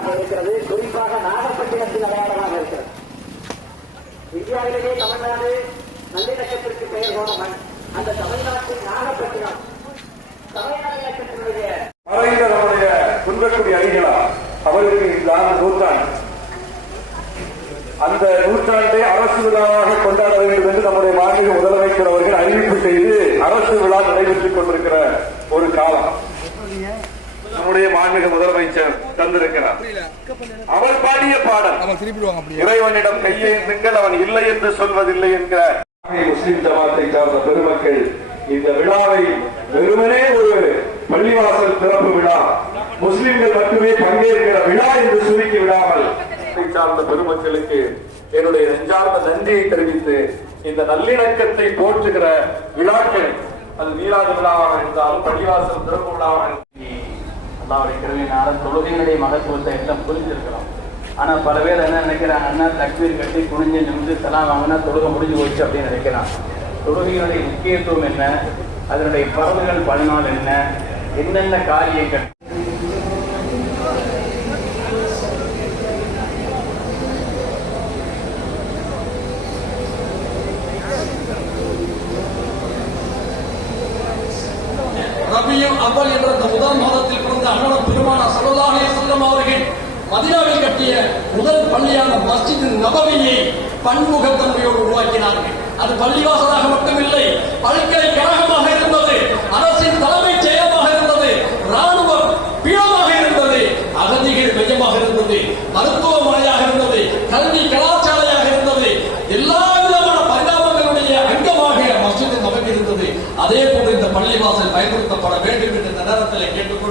இருக்கிறது. குறிப்பாக நாகப்பட்டினத்தின் அடையாளமாக இருக்கிறது. இந்தியாவிலேயே தமிழ்நாடு நல்லிணக்கத்திற்கு பெயர் போன மண். அந்த தமிழ்நாட்டின் நாகப்பட்டினம் தமிழ்நாடு மறைந்த நம்முடைய குன்றக்குடி அடிகளா அவருக்கு இந்த நூற்றாண்டு. அந்த நூற்றாண்டை அரசு விழாவாக கொண்டாட வேண்டும் என்று நம்முடைய மாநில முதலமைச்சர் அவர்கள் அறிவிப்பு செய்து அரசு விழா நடைபெற்றுக் கொண்டிருக்கிற ஒரு காலம். நம்முடைய மாநில முதலமைச்சர் தந்திருக்கிறார். அவர் பாடிய பாடல் இறைவனிடம் கையேந்துங்கள் அவன் இல்லை என்று சொல்வதில்லை என்கிற முஸ்லிம் ஜமாத்தை சார்ந்த பெருமக்கள் இந்த விழாவை வெறுமனே ஒரு பள்ளிவாசல் திறப்பு விழா முஸ்லிம்கள் மட்டுமே பங்கேற்கிற விழா என்று சுருக்கி விடாமல் சார்ந்த பெருமக்களுக்கு என்னுடைய நெஞ்சார்ந்த நன்றியை தெரிவித்து இந்த நல்லிணக்கத்தை போற்றுகிற விழாக்கள் அது மீளாத விழாவாக இருந்தாலும் பள்ளிவாசல் திறப்பு விழாவாக இருந்தாலும் அல்லாவுடைய கிருமையினால தொழுகையினுடைய மகத்துவத்தை எல்லாம் புரிஞ்சிருக்கிறோம். ஆனா பல பேர் என்ன நினைக்கிறாங்கன்னா தக்பீர் கட்டி குனிஞ்சு நிமிந்து தலா வாங்கினா தொழுகை முடிஞ்சு போச்சு அப்படின்னு நினைக்கிறான். தொழுகையினுடைய முக்கியத்துவம் என்ன? அதனுடைய பரவுகள் பலனால் என்ன? என்னென்ன காரியங்கள் ரபியும் அவ்வல் என்ற அந்த முதல் மாதத்தில் பிறந்த அண்ணன் பெருமானா சல்லல்லாஹு செல்லம் அவர்கள் மதினாவில் கட்டிய முதல் பள்ளியான மஸ்ஜித் நபவியை பன்முகத்தன்மையோடு உருவாக்கினார்கள். அது பள்ளிவாசலாக மட்டுமில்லை பல்கலைக்கழகமாக இருந்தது அரசின் தலைமைச் செயலமாக இருந்தது ராணுவ பீடமாக இருந்தது அகதிகள் மையமாக இருந்தது மருத்துவமனையாக இருந்தது கல்வி கலாச்சாலையாக இருந்தது எல்லா விதமான பரிணாமங்களுடைய அங்கமாக மஸ்ஜித் நபவி இருந்தது. அதே போல இந்த பள்ளிவாசல் பயன்படுத்தப்பட வேண்டும் என்று இந்த நேரத்தில் கேட்டுக்கொண்டு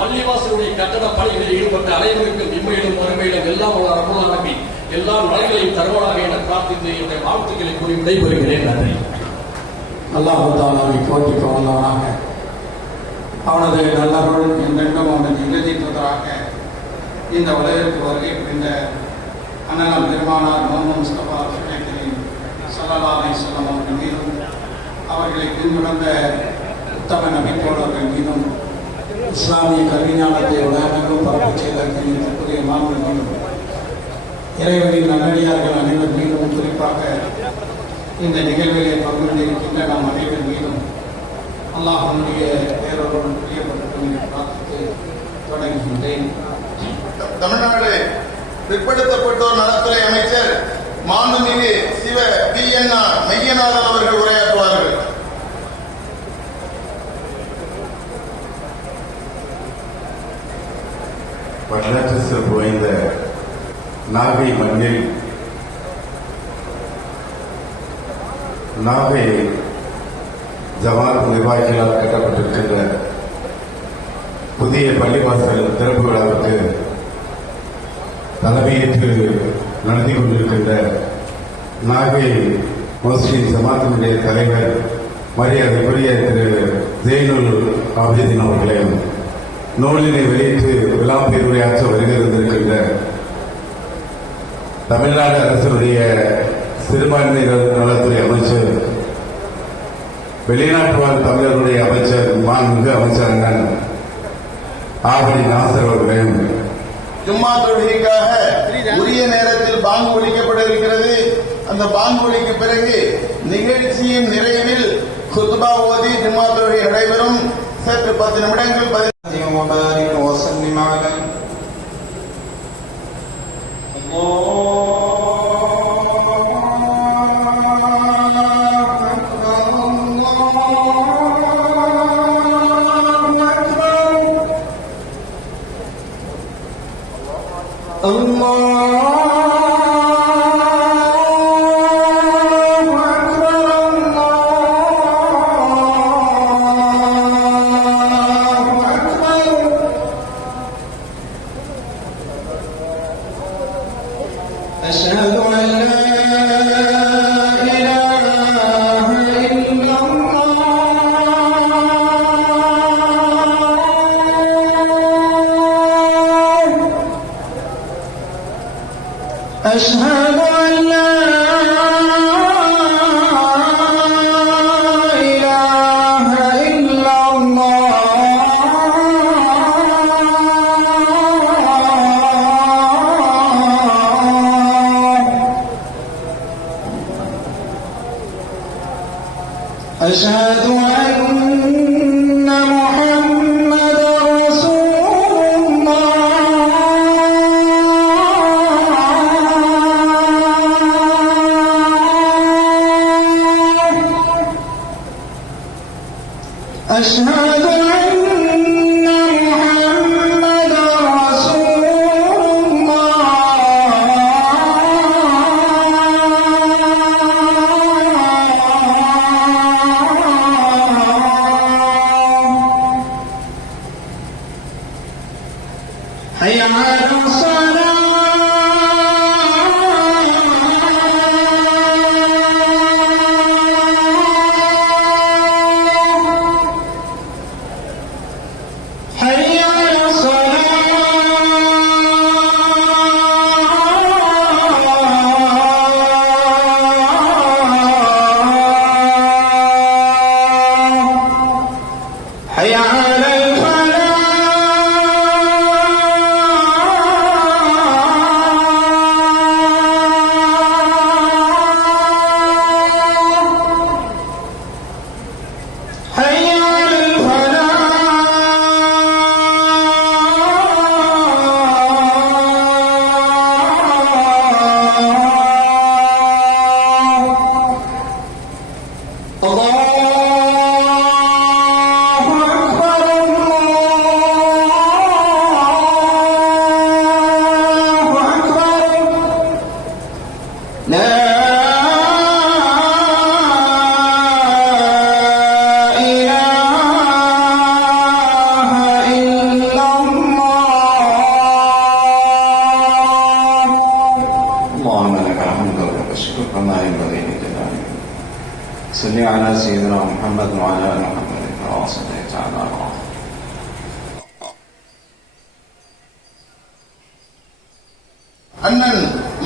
பள்ளிவாசலுடைய கட்டட பணிகளில் ஈடுபட்ட அனைவருக்கும் இம்மையிலும் பொறுமையிலும் எல்லாம் உள்ள ரகுலானபி எல்லா நலன்களையும் தருவதாக என பிரார்த்தித்து என்னுடைய வாழ்த்துக்களை கூறி விடைபெறுகிறேன். நன்றி. அல்லாஹு தாலாவை போற்றி போவதாக அவனது நல்லவர்கள் என்றென்றும் அவனது இறுதிப்பதாக இந்த உலகிற்கு வருகை புரிந்த அண்ணலம் பெருமானார் முகமது முஸ்தபா சுலேக்கரின் சல்லல்லாஹை சொல்லம் அவர்கள் மீதும் அவர்களை பின்தொடர்ந்த உத்தம நபித்தோழர்கள் மீதும் இஸ்லாமிய கல்விஞானத்தை உலகமெங்கும் பரப்பு செய்த தற்போதைய மாணவர்கள் மீதும் இறைவனின் நல்லடியார்கள் அனைவர் மீண்டும் குறிப்பாக இந்த நிகழ்விலே பங்குகொண்டிருக்கின்ற நாம் அனைவர் மீதும் அல்லாஹனுடைய பேரொருள் பிரியப்பட்டு பிரார்த்தித்து தொடங்குகின்றேன். தமிழ்நாடு பிற்படுத்தப்பட்டோர் நலத்துறை அமைச்சர் மாண்புமிகு Siva P N R Meyyanathan அவர்கள் உரையாற்றுவார்கள். வரலாற்று சிறப்பு வாய்ந்த நாகை மண்ணில் நாகை ஜமாத் நிர்வாகிகளால் கட்டப்பட்டிருக்கின்ற புதிய பள்ளிவாசல் திறப்பு விழாவுக்கு தலைமையேற்று நடத்தி கொண்டிருக்கின்ற நாகை முஸ்லிம் ஜமாத்தினுடைய தலைவர் மரியாதைக்குரிய திரு ஜெயினுல் ஆபிதீன் அவர்களையும் நூலினை வெளியிட்டு விழா பேருரையாற்ற வருகிறந்திருக்கின்ற தமிழ்நாடு அரசினுடைய சிறுபான்மையினர் நலத்துறை அமைச்சர் வெளிநாட்டு வாழ் தமிழர்களுடைய அமைச்சர் மாண்புமிகு அமைச்சர் அண்ணன் ஆவணி நாசர் அவர்களையும் ஜும்மா தொழுகைக்காக உரிய நேரத்தில் பாங்கு ஒழிக்கப்பட இருக்கிறது அந்த பாங்கு ஒழிக்கு பிறகு நிகழ்ச்சியின் நிறைவில் குத்துபா ஓதி ஜும்மா தொழுகை நடைபெறும் சற்று பத்து நிமிடங்கள் பதில் وبارك وسلم على أشهد أشهد أن 太阳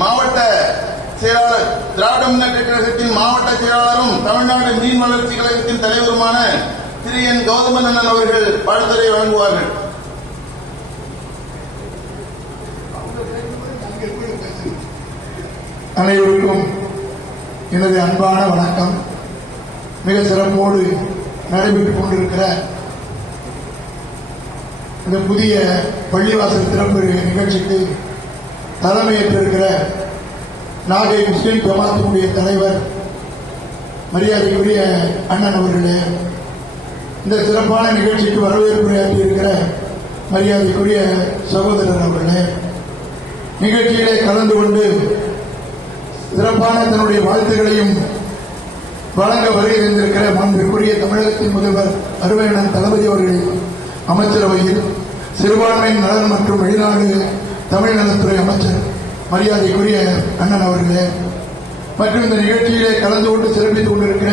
மாவட்ட செயலாளர் திராவிட முன்னேற்ற கழகத்தின் மாவட்ட செயலாளரும் தமிழ்நாடு மீன் வளர்ச்சி கழகத்தின் தலைவருமான திரு என் கௌதமன் அவர்கள் வாழ்த்துறை வழங்குவார்கள். அனைவருக்கும் எனது அன்பான வணக்கம். மிக சிறப்போடு நடைபெற்றுக் கொண்டிருக்கிற இந்த புதிய பள்ளிவாசல் திறப்பு நிகழ்ச்சிக்கு தலைமையேற்றிருக்கிற நாகை முஸ்லீம் ஜமாத்தினுடைய தலைவர் மரியாதைக்குரிய அண்ணன் அவர்களே இந்த சிறப்பான நிகழ்ச்சிக்கு வரவேற்புரையாற்றியிருக்கிற மரியாதைக்குரிய சகோதரர் அவர்களே நிகழ்ச்சியிலே கலந்து கொண்டு சிறப்பான தன்னுடைய வாழ்த்துகளையும் வழங்க வருகை இருந்திருக்கிற மாண்பிற்குரிய தமிழகத்தின் முதல்வர் அருமையண்ணன் தளபதி அவர்களின் அமைச்சரவையில் சிறுபான்மையின் நலன் மற்றும் வெளிநாடு தமிழ் நலத்துறை அமைச்சர் மரியாதைக்குரிய அண்ணன் அவர்களே மற்றும் இந்த நிகழ்ச்சியிலே கலந்து கொண்டு சிறப்பித்துக் கொண்டிருக்கிற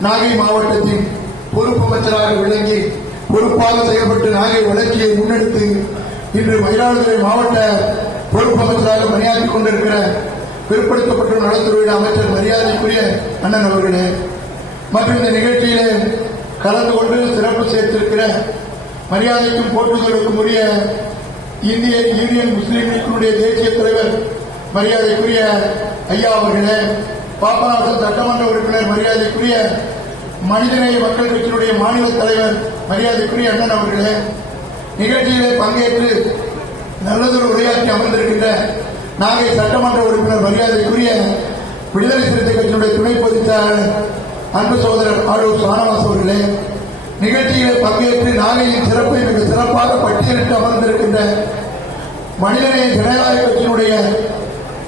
நாகை மாவட்டத்தின் பொறுப்பு அமைச்சராக விளங்கி பொறுப்பாக செயல்பட்டு நாகை வளர்ச்சியை முன்னெடுத்து இன்று மயிலாடுதுறை மாவட்ட பொறுப்பு அமைச்சராக பணியாற்றிக் கொண்டிருக்கிற பிற்படுத்தப்பட்ட நலத்துறையிட அமைச்சர் மரியாதைக்குரிய அண்ணன் அவர்களே மற்றும் இந்த நிகழ்ச்சியிலே கலந்து கொண்டு சிறப்பு சேர்த்திருக்கிற மரியாதைக்கும் போற்றுதலுக்கும் உரிய இந்திய யூனியன் முஸ்லீம் லீக்கினுடைய தேசிய தலைவர் மரியாதைக்குரிய ஐயா அவர்களே பாபநாசன் சட்டமன்ற உறுப்பினர் மரியாதைக்குரிய மனிதநேய மக்கள் கட்சியினுடைய மாநில தலைவர் மரியாதைக்குரிய அண்ணன் அவர்களே நிகழ்ச்சியிலே பங்கேற்று நல்லதொரு உரையாற்றி அமர்ந்திருக்கின்ற நாகை சட்டமன்ற உறுப்பினர் மரியாதைக்குரிய விடுதலை சிறுத்தை கட்சியினுடைய துணை பொதுச் செயலாளர் அன்பு சகோதரர் ஆளூர் சானவாஸ் அவர்களே நிகழ்ச்சியிலே பங்கேற்று நாகையின் சிறப்பை மிக சிறப்பாக பட்டியலிட்டு அமர்ந்திருக்கின்ற மனிதநேய ஜனநாயக கட்சியினுடைய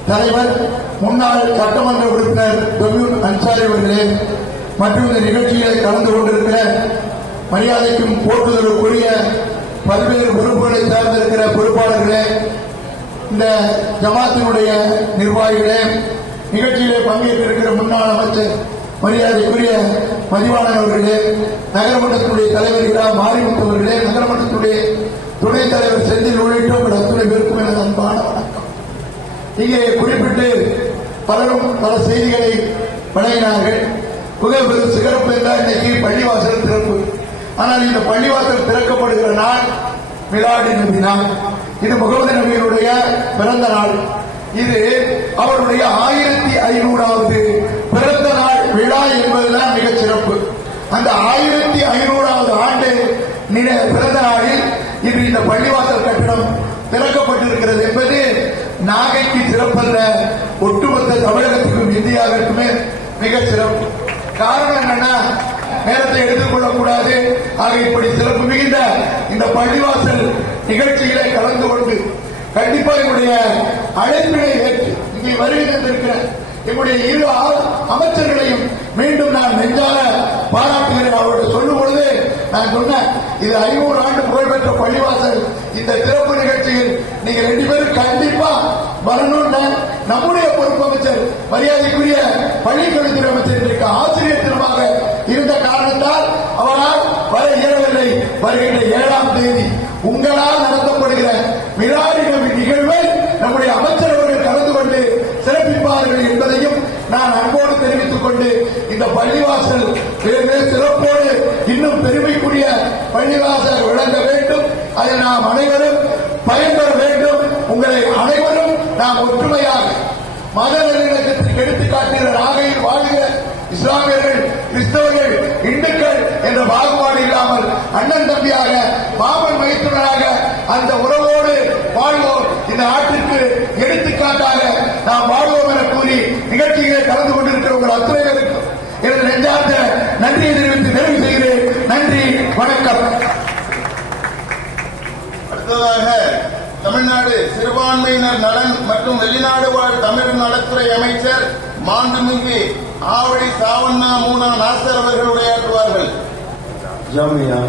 தலைவர் முன்னாள் சட்டமன்ற உறுப்பினர் டொமியூன் அன்சாரி அவர்களே மற்றும் இந்த நிகழ்ச்சியிலே கலந்து கொண்டிருக்கிற மரியாதைக்கும் போற்றுதலுக்குரிய பல்வேறு பொறுப்புகளை சார்ந்திருக்கிற பொறுப்பாளர்களே இந்த ஜமாத்தினுடைய நிர்வாகிகளே நிகழ்ச்சியிலே பங்கேற்றிருக்கிற முன்னாள் அமைச்சர் மரியாதைக்குரிய பதிவாளர் அவர்களே நகரமன்றத்தினுடைய தலைவர் இரா மாரிமுத்து அவர்களே நகரமன்றத்தினுடைய துணைத் தலைவர் செந்தில் உள்ளிட்ட உங்கள் அத்துணை பேருக்கும் எனது அன்பான வணக்கம். இங்கே குறிப்பிட்டு பலரும் பல செய்திகளை வழங்கினார்கள். புகழ்பெரும் சிகரப்பு என்றால் இன்னைக்கு பள்ளிவாசல் திறப்பு. ஆனால் இந்த பள்ளிவாசல் திறக்கப்படுகிற நாள் மிலாடி நபி நாள் இது முகமது நபியினுடைய பிறந்த நாள். இது அவருடைய ஆயிரத்தி ஐநூறாவது பிறந்த விழா என்பதுதான் மிகச் சிறப்பு. அந்த ஆயிரத்தி ஐநூறாவது ஆண்டு நினை- பிறந்த நாளில் இன்று இந்த பள்ளிவாசல் கட்டிடம் திறக்கப்பட்டிருக்கிறது என்பது நாகைக்கு சிறப்பல்ல. ஒட்டுமொத்த தமிழகத்துக்கும் இந்தியாவிற்குமே மிக சிறப்பு. காரணம் என்னன்னா நேரத்தை எடுத்துக்கொள்ளக்கூடாது ஆக இப்படி சிறப்பு மிகுந்த இந்த பள்ளிவாசல் நிகழ்ச்சிகளை கலந்து கொண்டு கண்டிப்பா என்னுடைய அழைப்பினை ஏற்று இங்கே வருகை தந்திருக்கிற எங்களுடைய இரு அமைச்சர்களையும் மீண்டும் நான் நெஞ்சால பாராட்டுகிறேன். அவரோட சொல்லும் பொழுது நான் சொன்னேன் இது ஐநூறு ஆண்டு புகழ்பெற்ற பள்ளிவாசல். இந்த திறப்பு நிகழ்ச்சியில் நீங்க ரெண்டு பேரும் கண்டிப்பா வரணும்னு நம்முடைய பொறுப்பு அமைச்சர் மரியாதைக்குரிய பள்ளிக்கல்வித்துறை அமைச்சர் ஆசிரியர் தினமாக இருந்த காரணத்தால் அவரால் வர இயலவில்லை. வருகின்ற ஏழாம் தேதி உங்களால் நடத்த நான் அன்போடு தெரிவித்துக் கொண்டு இந்த பள்ளிவாசல் சிறப்போடு இன்னும் பெருமைக்குரிய பள்ளிவாசல் விளங்க வேண்டும். அதை நாம் அனைவரும் பயன்பெற வேண்டும். உங்களை அனைவரும் நாம் ஒற்றுமையாக மத நல்லிணக்கத்திற்கு எடுத்துக்காட்டுகிற காட்டுகிற வாழ்கிற இஸ்லாமியர்கள் கிறிஸ்தவர்கள் இந்துக்கள் என்ற பாகுபாடு இல்லாமல் அண்ணன் தம்பியாக மாமன் மைத்துனராக அந்த உறவோடு வாழ்வோம் இந்த நாட்டிற்கு எடுத்துக்காட்டாக நாம் வாழ்வோம் என கூறி நிகழ்ச்சிகளை கலந்து கொண்டிருக்கிற உங்கள் அத்தனை பேருக்கும் எனது நெஞ்சார்ந்த நன்றியை தெரிவித்து நிறைவு செய்கிறேன். நன்றி வணக்கம். அடுத்ததாக தமிழ்நாடு சிறுபான்மையினர் நலன் மற்றும் வெளிநாடு வாழ் தமிழ் நலத்துறை அமைச்சர் மாண்புமிகு ஆவடி சாவண்ணா மூனா நாசர் அவர்கள் உரையாற்றுவார்கள். ஜாமியா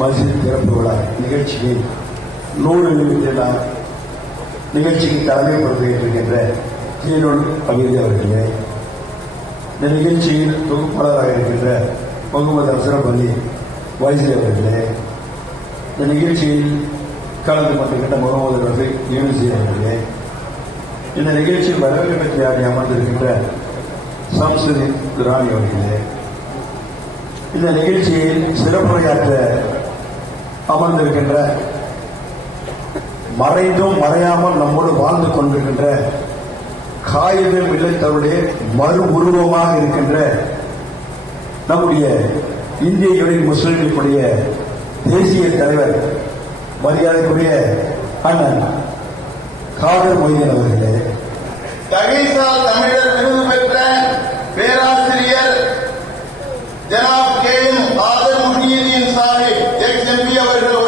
மஸ்ஜித் திறப்பு விழா நிகழ்ச்சியை நூறு நிமிட நிகழ்ச்சிக்கு தலைமை பொறுப்பேற்றிருக்கின்ற சீரோன் பகுதி அவர்களே இந்த நிகழ்ச்சியில் தொகுப்பாளராக இருக்கின்ற முகமது அசரப் அலி வைசி அவர்களே இந்த நிகழ்ச்சியில் கலந்து கொண்டிருக்கின்ற முகமது ரஃபி யூனிசி அவர்களே இந்த நிகழ்ச்சியில் வரவேற்பு பெற்று அமர்ந்திருக்கின்ற சம்சுதீன் துராணி அவர்களே இந்த நிகழ்ச்சியில் சிறப்புரையாற்ற அமர்ந்திருக்கின்ற மறைந்தும் மறையாமல் நம்மோடு வாழ்ந்து கொண்டிருக்கின்ற காயிதம் இல்லத்தருடைய மறு உருவமாக இருக்கின்ற நம்முடைய இந்திய யூனியன் முஸ்லிம்களுடைய தேசிய தலைவர் மரியாதைக்குரிய அண்ணன் காதல் மொய்தீன் அவர்களே. தகைசா தமிழர் விருது பெற்ற பேராசிரியர் ஜனாப் கே எம் ஆதர் முஹியுதீன் சாஹிப் எக்ஸ் எம்பி அவர்கள்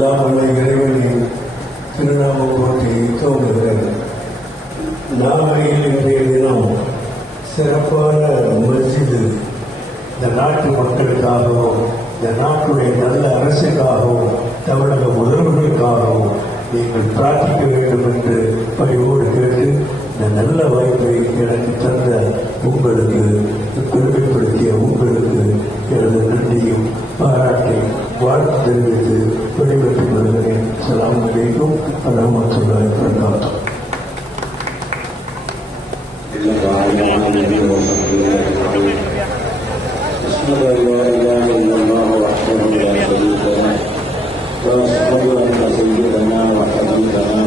எல்லாம் உள்ள இறைவனின் திருநாமம் போற்றி தோன்றுகிறது. நாகையில் இன்றைய தினம் சிறப்பான மஸ்ஜிது இந்த நாட்டு மக்களுக்காகவும் இந்த நாட்டுடைய நல்ல அரசுக்காகவும் தமிழக முதல்வர்களுக்காகவும் நீங்கள் பிரார்த்திக்க வேண்டும் என்று பணிவோடு கேட்டு இந்த நல்ல வாய்ப்பை எனக்கு தந்த உங்களுக்கு பெருமைப்படுத்திய உங்களுக்கு எனது நன்றியும் பாராட்டி வாழ்த்து தெரிவித்து convegno abbiamo fatto un impregnato. Gracias.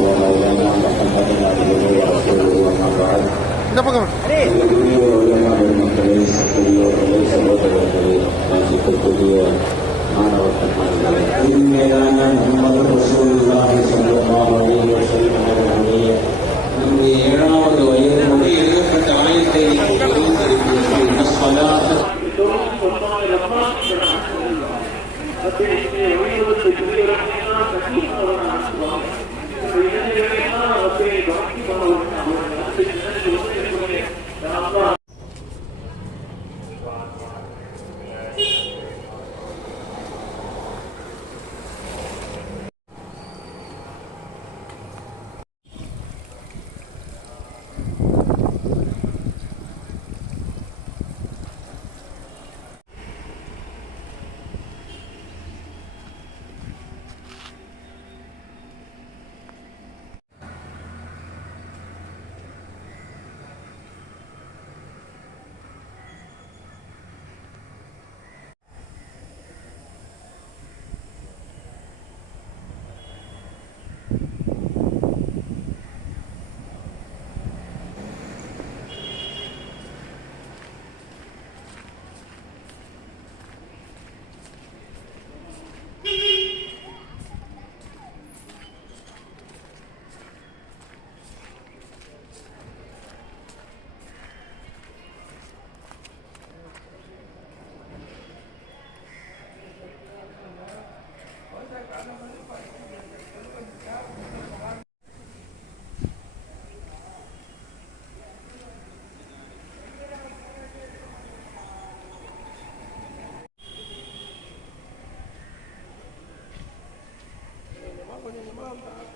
Mama.